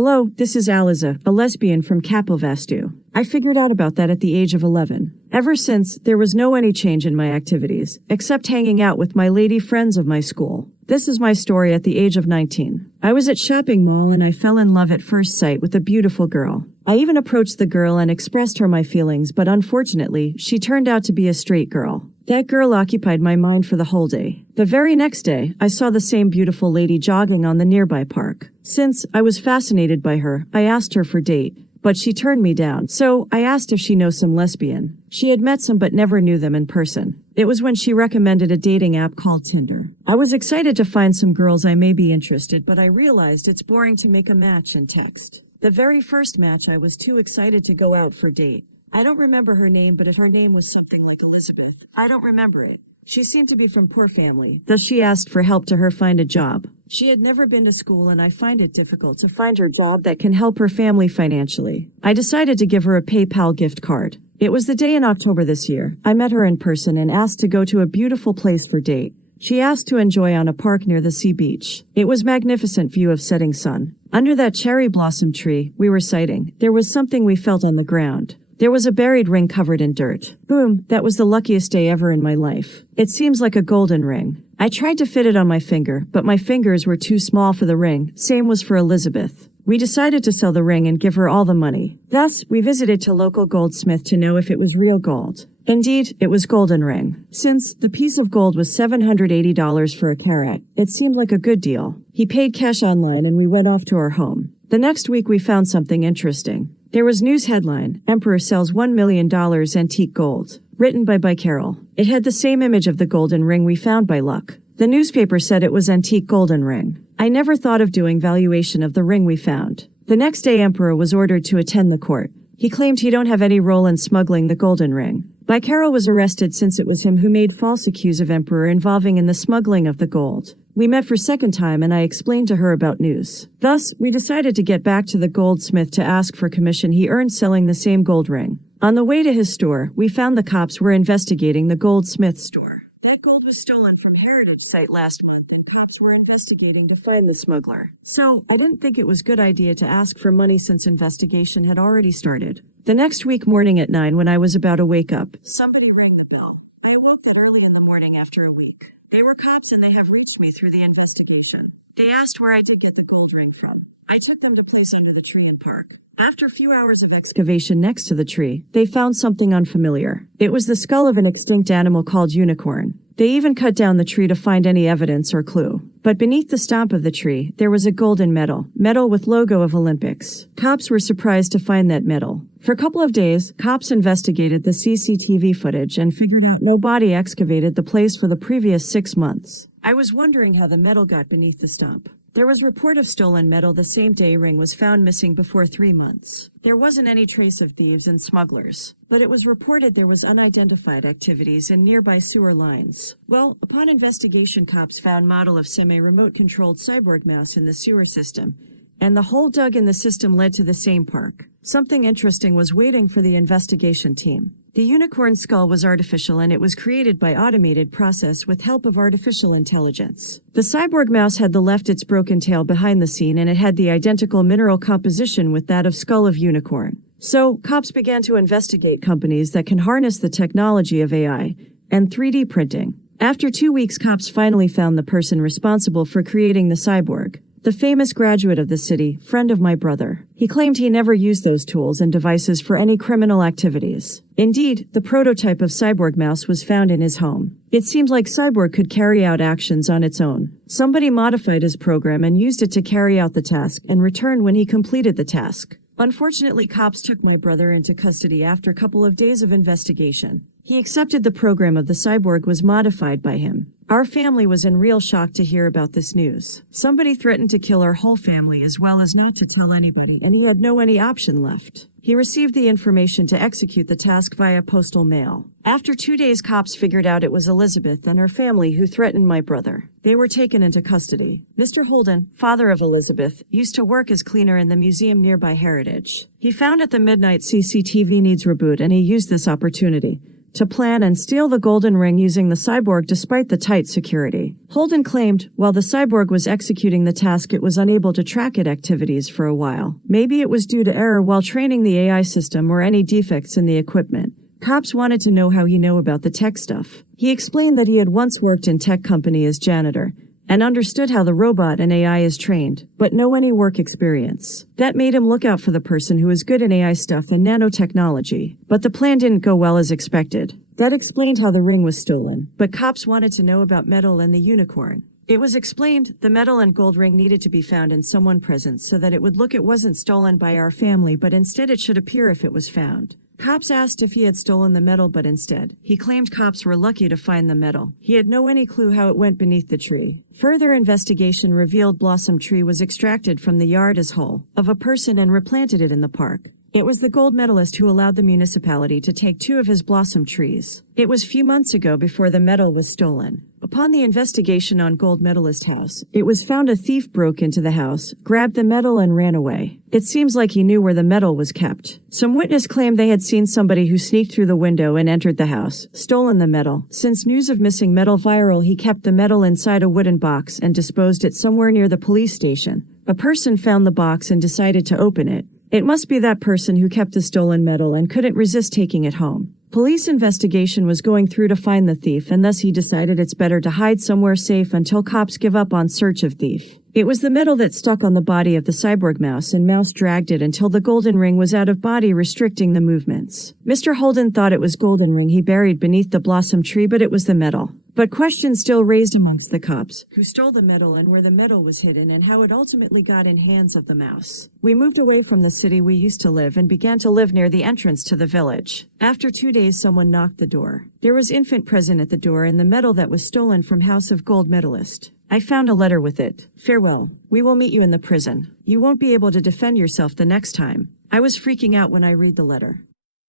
Hello, this is Aliza, a lesbian from Kapilvastu. I figured out about that at the age of 11. Ever since, there was no any change in my activities, except hanging out with my lady friends of my school. This is my story at the age of 19. I was at shopping mall and I fell in love at first sight with a beautiful girl. I even approached the girl and expressed her my feelings, but unfortunately, she turned out to be a straight girl. That girl occupied my mind for the whole day. The very next day, I saw the same beautiful lady jogging on the nearby park. Since I was fascinated by her, I asked her for date, but she turned me down. So I asked if she knows some lesbian. She had met some but never knew them in person. It was when she recommended a dating app called Tinder. I was excited to find some girls I may be interested, but I realized it's boring to make a match and text. The very first match, I was too excited to go out for date. I don't remember her name, but her name was something like Elizabeth. I don't remember it. She seemed to be from poor family, thus she asked for help to her find a job. She had never been to school and I find it difficult to find her job that can help her family financially. I decided to give her a PayPal gift card. It was the day in October this year. I met her in person and asked to go to a beautiful place for date. She asked to enjoy on a park near the sea beach. It was magnificent view of setting sun. Under that cherry blossom tree we were sighting, there was something we felt on the ground. There was a buried ring covered in dirt. Boom, that was the luckiest day ever in my life. It seems like a golden ring. I tried to fit it on my finger, but my fingers were too small for the ring. Same was for Elizabeth. We decided to sell the ring and give her all the money. Thus, we visited to local goldsmith to know if it was real gold. Indeed, it was golden ring. Since the piece of gold was $780 for a carat, it seemed like a good deal. He paid cash online and we went off to our home. The next week we found something interesting. There was news headline, Emperor sells $1 million antique gold, written by Carol. It had the same image of the golden ring we found by luck. The newspaper said it was antique golden ring. I never thought of doing valuation of the ring we found. The next day Emperor was ordered to attend the court. He claimed he don't have any role in smuggling the golden ring. Carol was arrested since it was him who made false accuse of Emperor involving in the smuggling of the gold. We met for second time and I explained to her about news. Thus, we decided to get back to the goldsmith to ask for commission he earned selling the same gold ring. On the way to his store, we found the cops were investigating the goldsmith store. That gold was stolen from Heritage Site last month and cops were investigating to find the smuggler. So, I didn't think it was a good idea to ask for money since investigation had already started. The next week morning at 9 when I was about to wake up, somebody rang the bell. I awoke that early in the morning after a week. They were cops and they have reached me through the investigation. They asked where I did get the gold ring from. I took them to place under the tree and park. After a few hours of excavation next to the tree, they found something unfamiliar. It was the skull of an extinct animal called unicorn. They even cut down the tree to find any evidence or clue. But beneath the stump of the tree, there was a golden medal with logo of Olympics. Cops were surprised to find that medal. For a couple of days, cops investigated the CCTV footage and figured out nobody excavated the place for the previous 6 months. I was wondering how the medal got beneath the stump. There was report of stolen metal the same day ring was found missing before 3 months. There wasn't any trace of thieves and smugglers, but it was reported there was unidentified activities in nearby sewer lines. Well, upon investigation, cops found model of semi-remote controlled cyborg mouse in the sewer system, and the hole dug in the system led to the same park. Something interesting was waiting for the investigation team. The unicorn skull was artificial and it was created by automated process with help of artificial intelligence. The cyborg mouse had left its broken tail behind the scene and it had the identical mineral composition with that of skull of unicorn. So, cops began to investigate companies that can harness the technology of AI and 3D printing. After 2 weeks, cops finally found the person responsible for creating the cyborg. The famous graduate of the city, friend of my brother. He claimed he never used those tools and devices for any criminal activities. Indeed, the prototype of Cyborg mouse was found in his home. It seemed like Cyborg could carry out actions on its own. Somebody modified his program and used it to carry out the task and return when he completed the task. Unfortunately, cops took my brother into custody after a couple of days of investigation. He accepted the program of the cyborg was modified by him. Our family was in real shock to hear about this news. Somebody threatened to kill our whole family as well as not to tell anybody, and he had no any option left. He received the information to execute the task via postal mail. After 2 days, cops figured out it was Elizabeth and her family who threatened my brother. They were taken into custody. Mr. Holden, father of Elizabeth, used to work as cleaner in the museum nearby Heritage. He found at the midnight CCTV needs reboot and he used this opportunity to plan and steal the golden ring using the cyborg despite the tight security. Holden claimed while the cyborg was executing the task, it was unable to track its activities for a while. Maybe it was due to error while training the AI system or any defects in the equipment. Cops wanted to know how he knew about the tech stuff. He explained that he had once worked in tech company as janitor and understood how the robot and AI is trained, but no any work experience. That made him look out for the person who is good in AI stuff and nanotechnology. But the plan didn't go well as expected. That explained how the ring was stolen, but cops wanted to know about metal and the unicorn. It was explained the metal and gold ring needed to be found in someone present so that it would look it wasn't stolen by our family, but instead it should appear if it was found. Cops asked if he had stolen the metal, but instead, he claimed cops were lucky to find the metal. He had no any clue how it went beneath the tree. Further investigation revealed blossom tree was extracted from the yard as whole of a person and replanted it in the park. It was the gold medalist who allowed the municipality to take 2 of his blossom trees. It was few months ago before the metal was stolen. Upon the investigation on gold medalist house, it was found a thief broke into the house, grabbed the metal and ran away. It seems like he knew where the metal was kept. Some witness claimed they had seen somebody who sneaked through the window and entered the house, stolen the metal. Since news of missing metal viral, he kept the metal inside a wooden box and disposed it somewhere near the police station. A person found the box and decided to open it. It must be that person who kept the stolen metal and couldn't resist taking it home. Police investigation was going through to find the thief, and thus he decided it's better to hide somewhere safe until cops give up on search of thief. It was the metal that stuck on the body of the cyborg mouse, and mouse dragged it until the golden ring was out of body, restricting the movements. Mr. Holden thought it was golden ring he buried beneath the blossom tree, but it was the metal. But questions still raised amongst the cops. Who stole the metal and where the metal was hidden and how it ultimately got in hands of the mouse. We moved away from the city we used to live and began to live near the entrance to the village. After 2 days, someone knocked the door. There was infant present at the door and the metal that was stolen from House of Gold Medalist. I found a letter with it. Farewell. We will meet you in the prison. You won't be able to defend yourself the next time. I was freaking out when I read the letter.